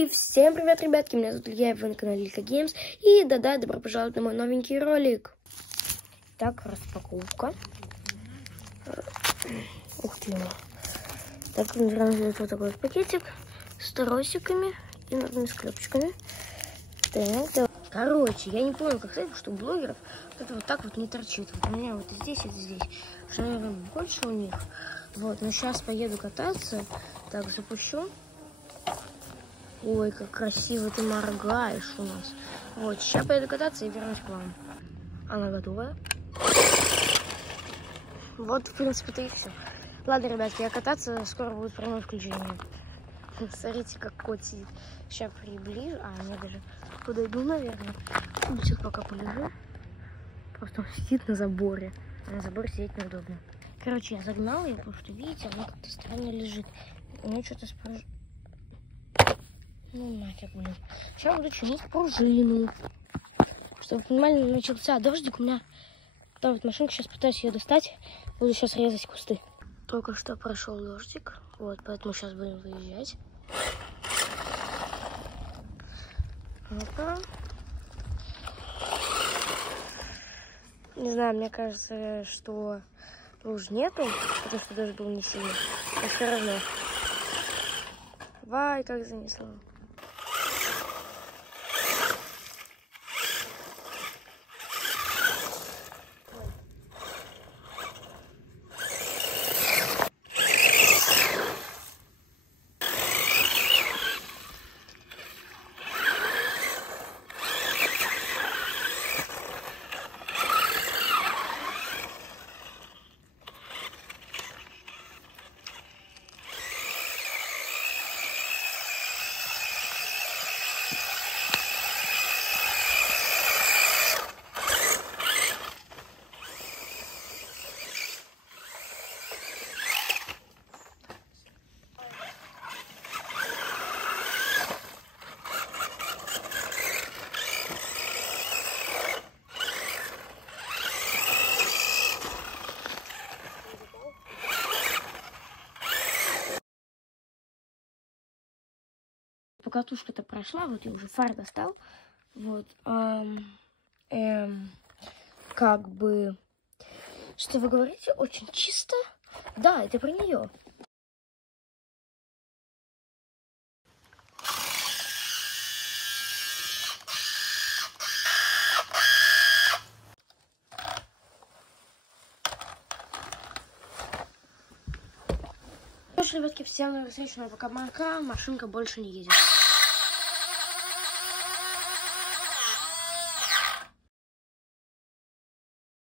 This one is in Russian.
И всем привет, ребятки, меня зовут Илья, вы на канале Илька Геймс. И да-да, добро пожаловать на мой новенький ролик. Так, распаковка. Ух ты. Так, вот такой пакетик с тросиками и новыми склепчиками. Так, короче, я не понял, как сказать, что у блогеров это вот так вот не торчит. Вот у меня вот здесь, это здесь. Что, наверное, больше у них. Вот, но сейчас поеду кататься. Так, запущу. Ой, как красиво ты моргаешь у нас. Вот, сейчас поеду кататься и вернусь к вам. Она готовая. Вот, в принципе-то и все. Ладно, ребятки, я кататься, скоро будет прямое включение. Смотрите, как кот сидит. Сейчас приближу. Я даже подойду, наверное. Сейчас пока полежу. Просто он сидит на заборе. А на заборе сидеть неудобно. Короче, я загнала ее, потому что, видите, она как-то странно лежит. У нее что-то спружинило. Ну нафиг, блин. Сейчас буду чинить пружину. Чтобы нормально начался дождик. У меня там вот машинка, сейчас пытаюсь ее достать. Буду сейчас резать кусты. Только что прошел дождик. Вот, поэтому сейчас будем выезжать. Ну-ка. Не знаю, мне кажется, что луж нету, потому что дождь был не сильный. Но все равно. Вай, как занесло. Покатушка-то прошла, вот я уже фар достал. Вот. Как бы... Что вы говорите? Очень чисто. Да, это про нее. Ну что, ребятки, всем новых встреч, пока машинка больше не едет.